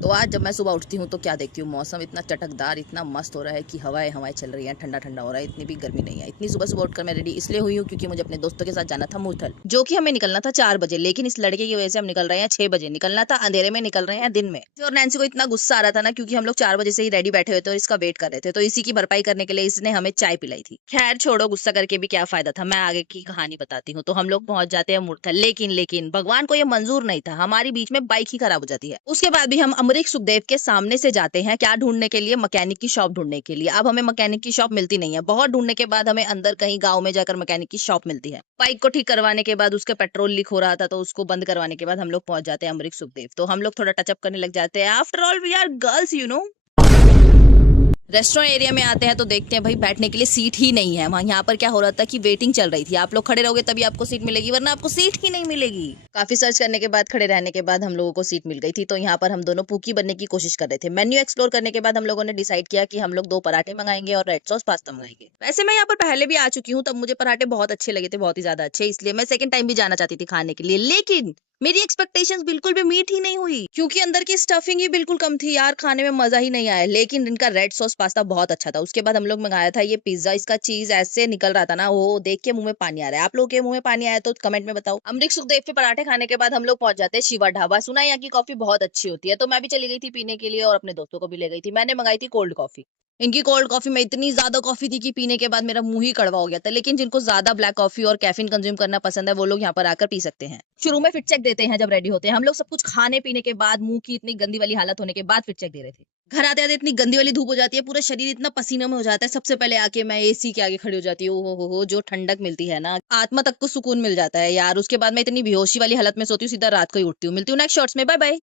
तो आज जब मैं सुबह उठती हूँ तो क्या देखती हूँ, मौसम इतना चटकदार, इतना मस्त हो रहा है कि हवाएं हवाएं चल रही हैं, ठंडा ठंडा हो रहा है, इतनी भी गर्मी नहीं है। इतनी सुबह सुबह उठकर मैं रेडी इसलिए हुई हूँ क्योंकि मुझे अपने दोस्तों के साथ जाना था मूर्थल, जो कि हमें निकलना था 4 बजे, लेकिन इस लड़के की वजह से हम निकल रहे हैं 6 बजे। निकलना था अंधेरे में, निकल रहे हैं दिन में। और नैन्सी को इतना गुस्सा आ रहा था ना, क्योंकि हम लोग 4 बजे से ही रेडी बैठे हुए थे और इसका वेट कर रहे थे, तो इसी की भरपाई करने के लिए इसने हमें चाय पिलाई थी। खैर छोड़ो, गुस्सा करके भी क्या फायदा था, मैं आगे की कहानी बताती हूँ। तो हम लोग पहुंच जाते हैं मूर्थल, लेकिन भगवान को यह मंजूर नहीं था, हमारी बीच में बाइक ही खराब हो जाती है। उसके बाद भी हम अमरीक सुखदेव के सामने से जाते हैं, क्या ढूंढने के लिए, मैकेनिक की शॉप ढूंढने के लिए। अब हमें मैकेनिक की शॉप मिलती नहीं है, बहुत ढूंढने के बाद हमें अंदर कहीं गांव में जाकर मैकेनिक की शॉप मिलती है। बाइक को ठीक करवाने के बाद उसका पेट्रोल लीक हो रहा था, तो उसको बंद करवाने के बाद हम लोग पहुंच जाते हैं अमरीक सुखदेव। तो हम लोग थोड़ा टचअप करने लग जाते हैं, after all we are girls you know. Restaurant area में आते हैं तो देखते हैं भाई बैठने के लिए सीट ही नहीं है। वहाँ यहाँ पर क्या हो रहा था कि वेटिंग चल रही थी, आप लोग खड़े रहोगे तभी आपको सीट मिलेगी, वरना आपको सीट ही नहीं मिलेगी। काफी सर्च करने के बाद, खड़े रहने के बाद हम लोगों को सीट मिल गई थी। तो यहाँ पर हम दोनों पूकी बनने की कोशिश कर रहे थे। मेन्यू एक्सप्लोर करने के बाद हम लोगों ने डिसाइड किया कि हम लोग 2 पराठे मंगाएंगे और रेड सॉस पास्ता मंगाएंगे। वैसे मैं यहाँ पर पहले भी आ चुकी हूँ, तब मुझे पराठे बहुत अच्छे लगे थे, बहुत ही ज्यादा अच्छे, इसलिए मैं सेकंड टाइम भी जाना चाहती थी खाने के लिए। लेकिन मेरी एक्सपेक्टेशंस बिल्कुल भी मीट ही नहीं हुई, क्योंकि अंदर की स्टफिंग ही बिल्कुल कम थी यार, खाने में मजा ही नहीं आया। लेकिन इनका रेड सॉस पास्ता बहुत अच्छा था। उसके बाद हम लोग मंगाया था ये पिज्जा, इसका चीज ऐसे निकल रहा था ना, वो देख के मुंह में पानी आ रहा है। आप लोगों के मुंह में पानी आया तो कमेंट में बताओ। अमरीक सुखदेव के पराठे खाने के बाद हम लोग पहुंच जाते हैं शिवा ढाबा। सुना है यहाँ की कॉफी बहुत अच्छी होती है, तो मैं भी चली गई थी पीने के लिए और अपने दोस्तों को भी ले गई थी। मैंने मंगाई थी कोल्ड कॉफी। इनकी कोल्ड कॉफी में इतनी ज्यादा कॉफी थी कि पीने के बाद मेरा मुंह ही कड़वा हो गया था। लेकिन जिनको ज्यादा ब्लैक कॉफी और कैफीन कंज्यूम करना पसंद है, वो लोग यहाँ पर आकर पी सकते हैं। शुरू में फिट चेक देते हैं जब रेडी होते हैं। हम लोग सब कुछ खाने पीने के बाद, मुंह की इतनी गंदी वाली हालत होने के बाद फिट चेक दे रहे थे। घर आते आते इतनी गंदी वाली धूप हो जाती है, पूरा शरीर इतना पसीनों में हो जाता है। सबसे पहले आके मैं एसी के आगे खड़ी हो जाती हूँ। हो जो ठंडक मिलती है ना, आत्मा तक को सुकून मिल जाता है यार। उसके बाद मैं इतनी बेहोशी वाली हालत में सोती हूँ, सीधा रात को ही उठती हूँ। मिलती हूँ नेक्स्ट शॉर्ट्स में, बाय बाय।